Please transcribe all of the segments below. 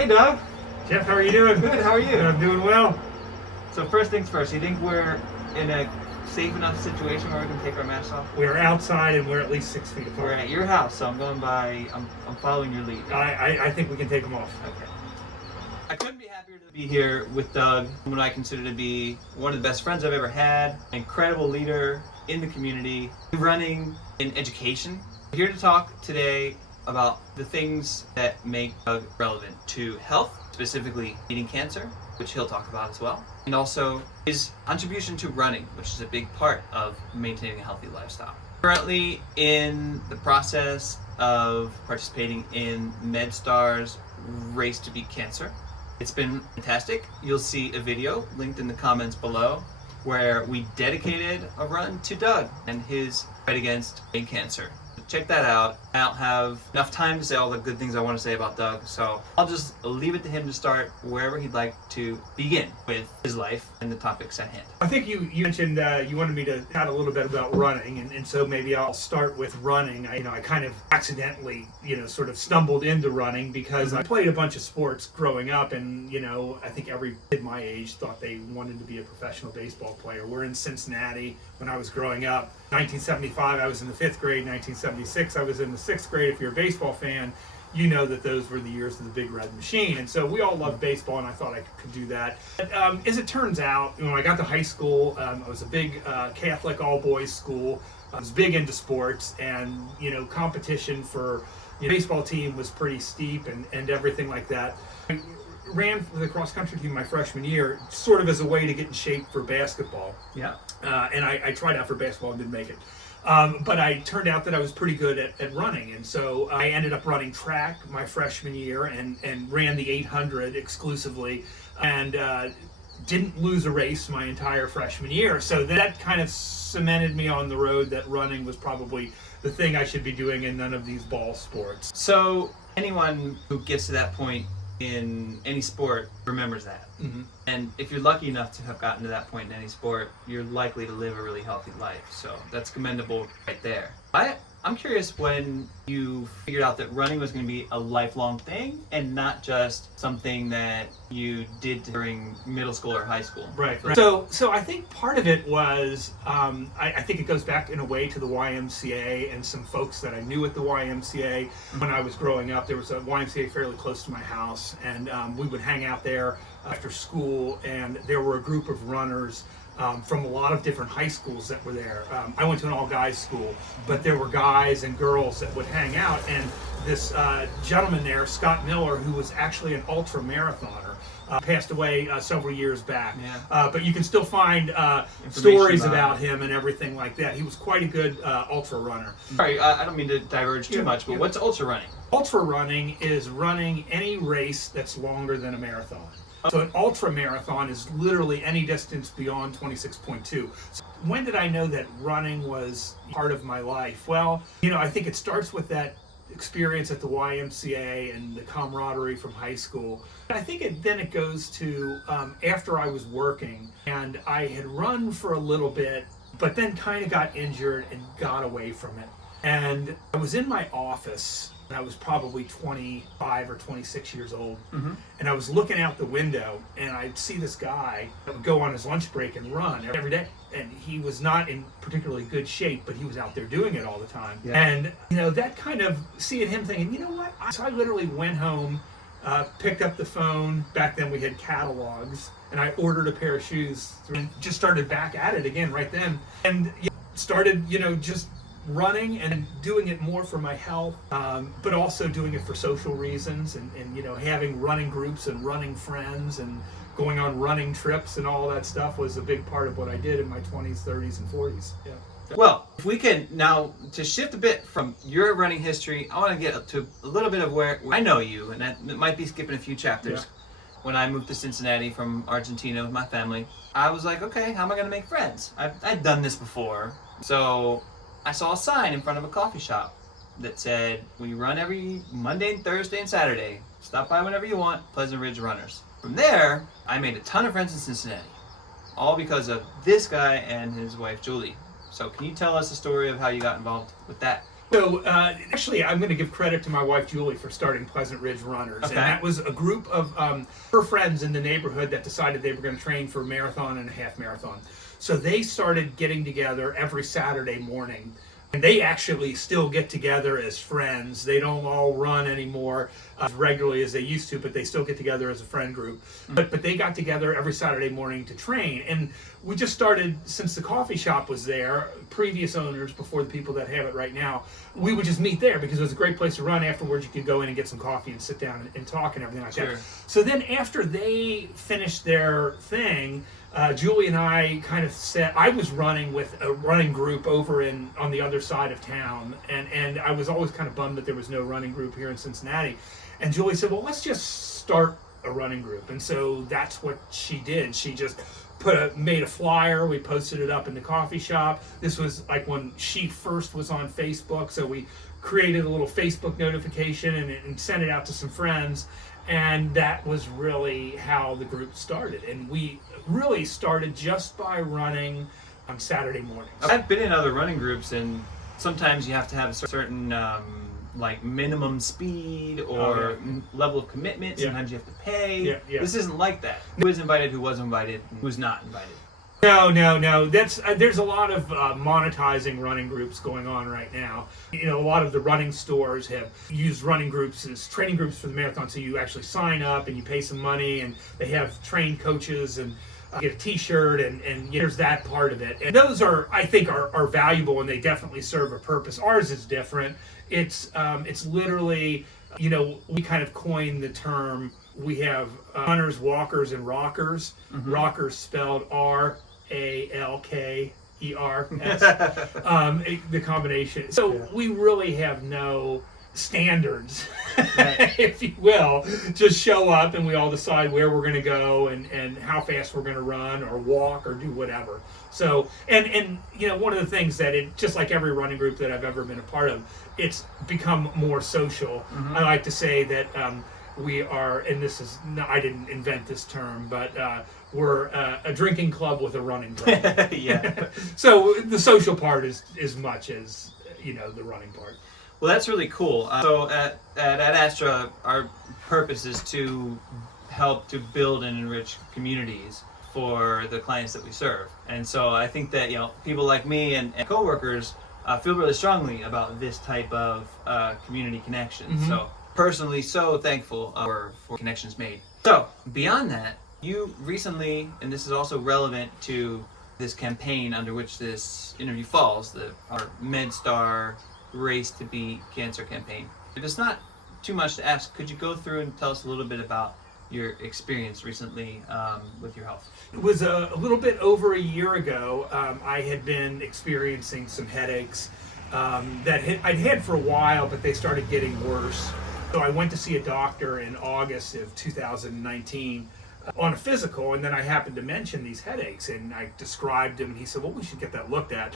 Hey, Doug. Jeff, how are you doing? Good. How are you? I'm doing well. So first things first, you think we're in a safe enough situation where we can take our masks off? We're outside and we're at least 6 feet apart. We're at your house, so I'm going by. I'm following your lead. I think we can take them off. Okay. I couldn't be happier to be here with Doug, what I consider to be one of the best friends I've ever had, an incredible leader in the community, running in education. We're here to talk today about the things that make Doug relevant to health, specifically beating cancer, which he'll talk about as well, and also his contribution to running, which is a big part of maintaining a healthy lifestyle. Currently in the process of participating in MedStar's Race to Beat Cancer. It's been fantastic. You'll see a video linked in the comments below where we dedicated a run to Doug and his fight against brain cancer. Check that out. I don't have enough time to say all the good things I want to say about Doug, so I'll just leave it to him to start wherever he'd like to begin with his life and the topics at hand. I think you mentioned you wanted me to chat a little bit about running, and so maybe I'll start with running. I kind of accidentally, sort of stumbled into running because I played a bunch of sports growing up, and, I think every kid my age thought they wanted to be a professional baseball player. We're in Cincinnati when I was growing up. 1975, I was in the 5th grade. 1976, I was in the 6th grade. If you're a baseball fan, you know that those were the years of the Big Red Machine. And so we all loved baseball, and I thought I could do that. But, as it turns out, when I got to high school, I was a big Catholic all-boys school. I was big into sports, and, competition for the baseball team was pretty steep and everything like that. I ran for the cross-country team my freshman year, sort of as a way to get in shape for basketball. Yeah. And I tried out for basketball and didn't make it. But I turned out that I was pretty good at running. And so I ended up running track my freshman year and ran the 800 exclusively and didn't lose a race my entire freshman year. So that kind of cemented me on the road that running was probably the thing I should be doing in none of these ball sports. So anyone who gets to that point in any sport remembers that. Mm-hmm. And if you're lucky enough to have gotten to that point in any sport, you're likely to live a really healthy life. So that's commendable right there. I'm curious when you figured out that running was going to be a lifelong thing and not just something that you did during middle school or high school. Right. So I think part of it was, I think it goes back in a way to the YMCA and some folks that I knew at the YMCA. When I was growing up, there was a YMCA fairly close to my house, and we would hang out there after school, and there were a group of runners from a lot of different high schools that were there. I went to an all-guys school, but there were guys and girls that would hang out, and this gentleman there, Scott Miller, who was actually an ultra-marathoner, passed away several years back. Yeah. But you can still find stories about him and everything like that. He was quite a good ultra runner. Sorry, I don't mean to diverge too much, but what's ultra running? Ultra running is running any race that's longer than a marathon. So an ultra marathon is literally any distance beyond 26.2. So when did I know that running was part of my life? Well, I think it starts with that experience at the YMCA and the camaraderie from high school. I think then it goes to after I was working, and I had run for a little bit, but then kind of got injured and got away from it. And I was in my office. I was probably 25 or 26 years old, and I was looking out the window, and I'd see this guy that would go on his lunch break and run every day. And he was not in particularly good shape, but he was out there doing it all the time. Yeah. And, that kind of, seeing him thinking, you know what? So I literally went home, picked up the phone. Back then we had catalogs, and I ordered a pair of shoes and just started back at it again right then. And started, just running and doing it more for my health, but also doing it for social reasons, and having running groups and running friends and going on running trips and all that stuff was a big part of what I did in my 20s, 30s, and 40s. Yeah. Well, if we can now, to shift a bit from your running history, I want to get up to a little bit of where I know you, and that might be skipping a few chapters. Yeah. When I moved to Cincinnati from Argentina with my family, I was like, okay, how am I going to make friends? I've done this before. So I saw a sign in front of a coffee shop that said, we run every Monday and Thursday and Saturday. Stop by whenever you want, Pleasant Ridge Runners. From there, I made a ton of friends in Cincinnati, all because of this guy and his wife, Julie. So can you tell us the story of how you got involved with that? So actually, I'm going to give credit to my wife Julie for starting Pleasant Ridge Runners, Okay. and that was a group of her friends in the neighborhood that decided they were going to train for a marathon and a half marathon. So they started getting together every Saturday morning, and they actually still get together as friends. They don't all run anymore as regularly as they used to, but they still get together as a friend group. But they got together every Saturday morning to train, and we just started, since the coffee shop was there, previous owners, before the people that have it right now, we would just meet there because it was a great place to run. Afterwards, you could go in and get some coffee and sit down and talk and everything like Sure. that. So then after they finished their thing, Julie and I kind of said, I was running with a running group over on the other side of town, and I was always kind of bummed that there was no running group here in Cincinnati. And Julie said, well, let's just start a running group. And so that's what she did. She just made a flyer. We posted it up in the coffee shop. This was like when she first was on Facebook, so we created a little Facebook notification and sent it out to some friends. And that was really how the group started. And we really started just by running on Saturday mornings. I've been in other running groups, and sometimes you have to have a certain like minimum speed or level of commitment. Sometimes you have to pay. Yeah. This isn't like that. Who was invited, who wasn't invited, who was not invited. No. That's there's a lot of monetizing running groups going on right now. You know, a lot of the running stores have used running groups as training groups for the marathon. So you actually sign up and you pay some money, and they have trained coaches and get a T-shirt, and there's that part of it. And those I think are valuable, and they definitely serve a purpose. Ours is different. It's literally, you know, we kind of coined the term. We have runners, walkers, and rockers. Rockers spelled RALKERS, the combination. So we really have no standards, if you will. Just show up and we all decide where we're going to go and how fast we're going to run or walk or do whatever. So, and you know, one of the things that just like every running group that I've ever been a part of, it's become more social. I like to say that we are, and this is, no, I didn't invent this term, but we're a drinking club with a running club. Yeah. So the social part is as much as, you know, the running part. Well, that's really cool. So at Astra, our purpose is to help to build and enrich communities for the clients that we serve. And so I think that, you know, people like me and coworkers feel really strongly about this type of community connection. So personally, so thankful for connections made. So beyond that, you recently, and this is also relevant to this campaign under which this interview falls, our MedStar Race to Beat Cancer campaign. If it's not too much to ask, could you go through and tell us a little bit about your experience recently with your health? It was a little bit over a year ago. I had been experiencing some headaches that I'd had for a while, but they started getting worse. So I went to see a doctor in August of 2019 on a physical, and then I happened to mention these headaches, and I described him, and he said, well, we should get that looked at.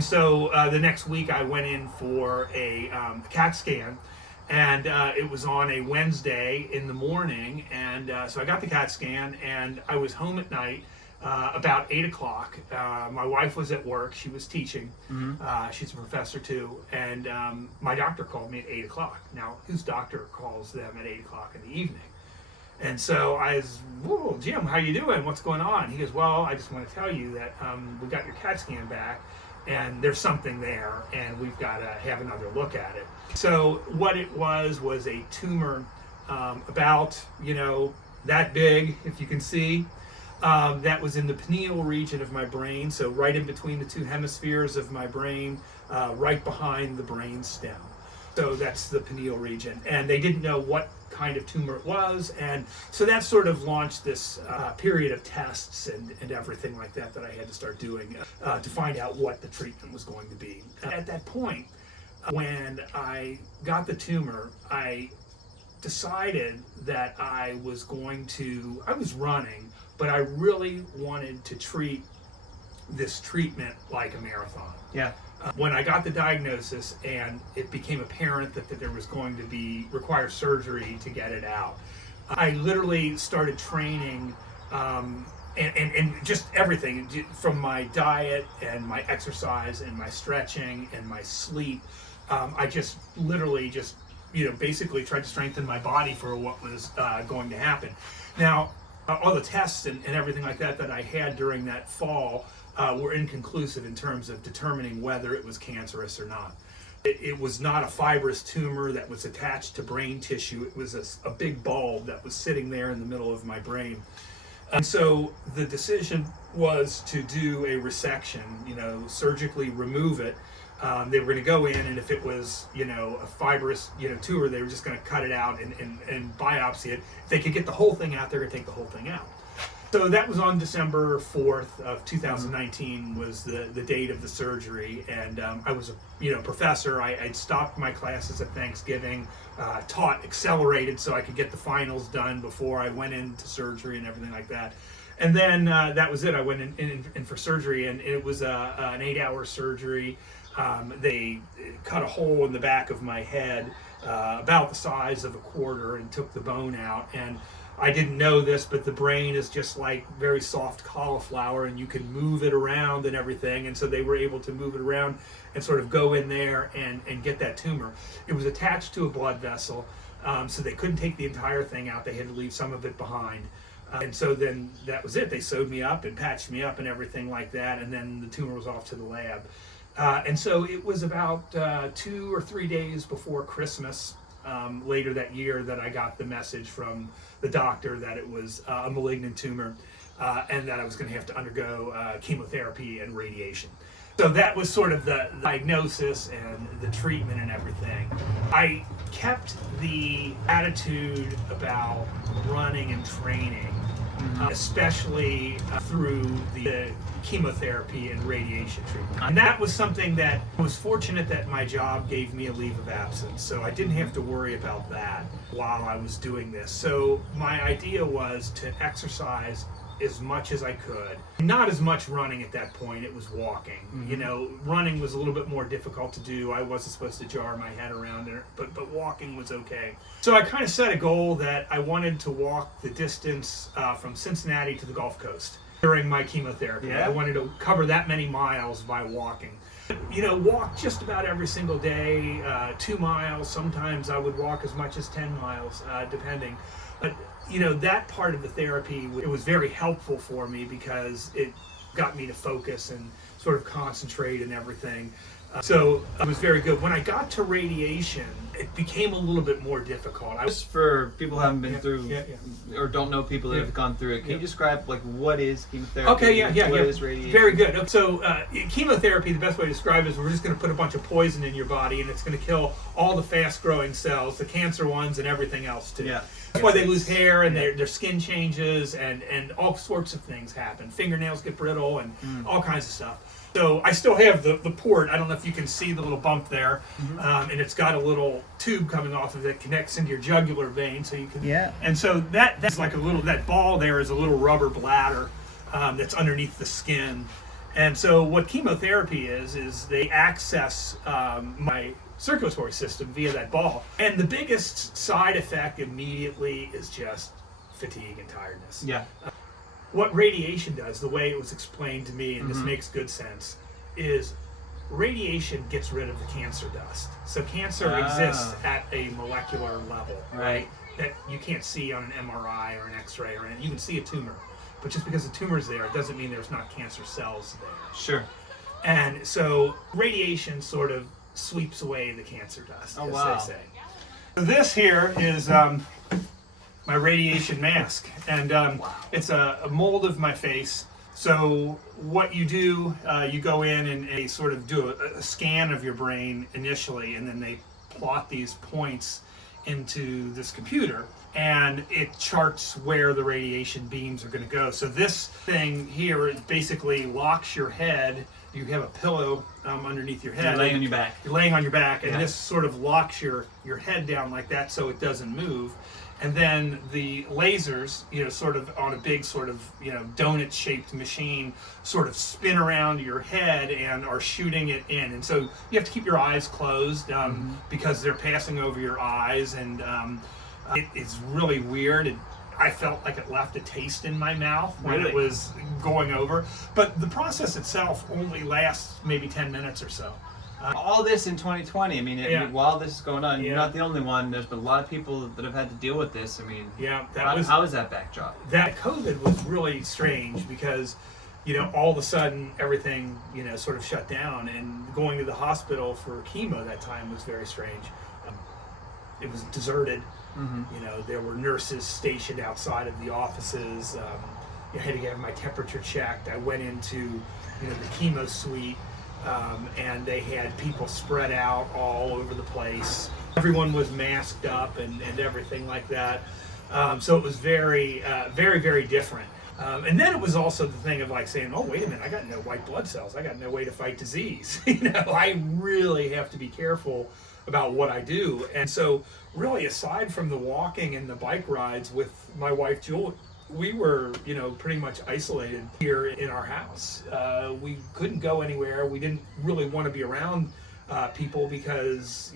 So the next week I went in for a CAT scan, and it was on a Wednesday in the morning, and so I got the CAT scan, and I was home at night about 8 o'clock. My wife was at work. She was teaching. She's a professor too, and my doctor called me at 8 o'clock. Now, whose doctor calls them at 8 o'clock in the evening? And so I was, whoa, Jim, how you doing? What's going on? He goes, well, I just want to tell you that we got your CAT scan back, and there's something there, and we've got to have another look at it. So what it was a tumor about, you know, that big, if you can see, that was in the pineal region of my brain, so right in between the two hemispheres of my brain, right behind the brain stem. So that's the pineal region, and they didn't know what kind of tumor it was, and so that sort of launched this period of tests and everything like that I had to start doing to find out what the treatment was going to be. At that point, when I got the tumor, I decided that I was running, but I really wanted to treat this treatment like a marathon. Yeah. When I got the diagnosis and it became apparent that there was going to require surgery to get it out, I literally started training and just everything from my diet and my exercise and my stretching and my sleep I just literally basically tried to strengthen my body for what was going to happen. Now, all the tests and everything like that I had during that fall were inconclusive in terms of determining whether it was cancerous or not. It was not a fibrous tumor that was attached to brain tissue. It was a big bulb that was sitting there in the middle of my brain. And so the decision was to do a resection, surgically remove it. They were going to go in, and if it was, a fibrous, tumor, they were just going to cut it out and biopsy it. If they could get the whole thing out, they're going to take the whole thing out. So that was on December 4th of 2019 was the date of the surgery, and I was a professor. I'd stopped my classes at Thanksgiving, taught accelerated so I could get the finals done before I went into surgery and everything like that. And then that was it. I went in for surgery, and it was an 8-hour surgery. They cut a hole in the back of my head about the size of a quarter and took the bone out. And I didn't know this, but the brain is just like very soft cauliflower, and you can move it around and everything. And so they were able to move it around and sort of go in there and get that tumor. It was attached to a blood vessel, so they couldn't take the entire thing out. They had to leave some of it behind. And so then that was it. They sewed me up and patched me up and everything like that, and then the tumor was off to the lab. And so it was about 2 or 3 days before Christmas, later that year, that I got the message from the doctor that it was a malignant tumor, and that I was going to have to undergo chemotherapy and radiation. So that was sort of the diagnosis and the treatment and everything. I kept the attitude about running and training, especially through the chemotherapy and radiation treatment. And that was something that I was fortunate that my job gave me a leave of absence, so I didn't have to worry about that while I was doing this. So my idea was to exercise as much as I could. Not as much running at that point, it was walking. Running was a little bit more difficult to do. I wasn't supposed to jar my head around it, but walking was okay. So I kind of set a goal that I wanted to walk the distance from Cincinnati to the Gulf Coast during my chemotherapy. I wanted to cover that many miles by walking. Walk just about every single day, 2 miles. Sometimes I would walk as much as 10 miles, depending. But that part of the therapy, it was very helpful for me because it got me to focus and sort of concentrate and everything. So it was very good. When I got to radiation, it became a little bit more difficult. Just for people who haven't been through or don't know people that have gone through it, can you describe what is chemotherapy? Okay, what is radiation? Very good. So chemotherapy, the best way to describe it is we're just going to put a bunch of poison in your body, and it's going to kill all the fast-growing cells, the cancer ones, and everything else too. Yeah. That's why they lose hair and their skin changes and all sorts of things happen. Fingernails get brittle and all kinds of stuff. So I still have the port. I don't know if you can see the little bump there, and it's got a little tube coming off of it that connects into your jugular vein, so you can. Yeah. And so that's like that ball there is a little rubber bladder that's underneath the skin, and so what chemotherapy is they access my circulatory system via that ball, and the biggest side effect immediately is just fatigue and tiredness. Yeah. What radiation does, the way it was explained to me, and this makes good sense, is radiation gets rid of the cancer dust. So cancer exists at a molecular level, right? That you can't see on an MRI or an X-ray or anything. You can see a tumor, but just because the tumor's there, it doesn't mean there's not cancer cells there. Sure. And so radiation sort of sweeps away the cancer dust, as they say. So this here is my radiation mask, and it's a mold of my face. So what you do, you go in and they sort of do a scan of your brain initially, and then they plot these points into this computer, and it charts where the radiation beams are going to go. So this thing here, it basically locks your head. You have a pillow underneath your head. You're laying on your back. You're laying on your back, and this sort of locks your head down like that so it doesn't move. And then the lasers, sort of on a big sort of, donut-shaped machine, sort of spin around your head and are shooting it in. And so you have to keep your eyes closed because they're passing over your eyes, and it's really weird. I felt like it left a taste in my mouth when it was going over. But the process itself only lasts maybe 10 minutes or so. All this in 2020. I mean, Yeah. while this is going on, you're Yeah. not the only one. There's been a lot of people that have had to deal with this. I mean, Yeah, how is that backdrop? that COVID was really strange because, all of a sudden everything, sort of shut down, and going to the hospital for chemo that time was very strange. It was deserted. There were nurses stationed outside of the offices. I had to get my temperature checked. I went into, the chemo suite, and they had people spread out all over the place. Everyone was masked up and everything like that. So it was very, very, very different. And then it was also the thing of like saying, oh, wait a minute, I got no white blood cells. I got no way to fight disease. I really have to be careful about what I do. And so really, aside from the walking and the bike rides with my wife, Julie, we were, pretty much isolated here in our house. We couldn't go anywhere. We didn't really want to be around people because,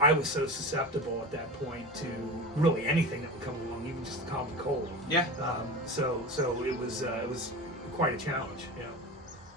I was so susceptible at that point to really anything that would come along, even just a common cold. Yeah. So it was quite a challenge. Yeah.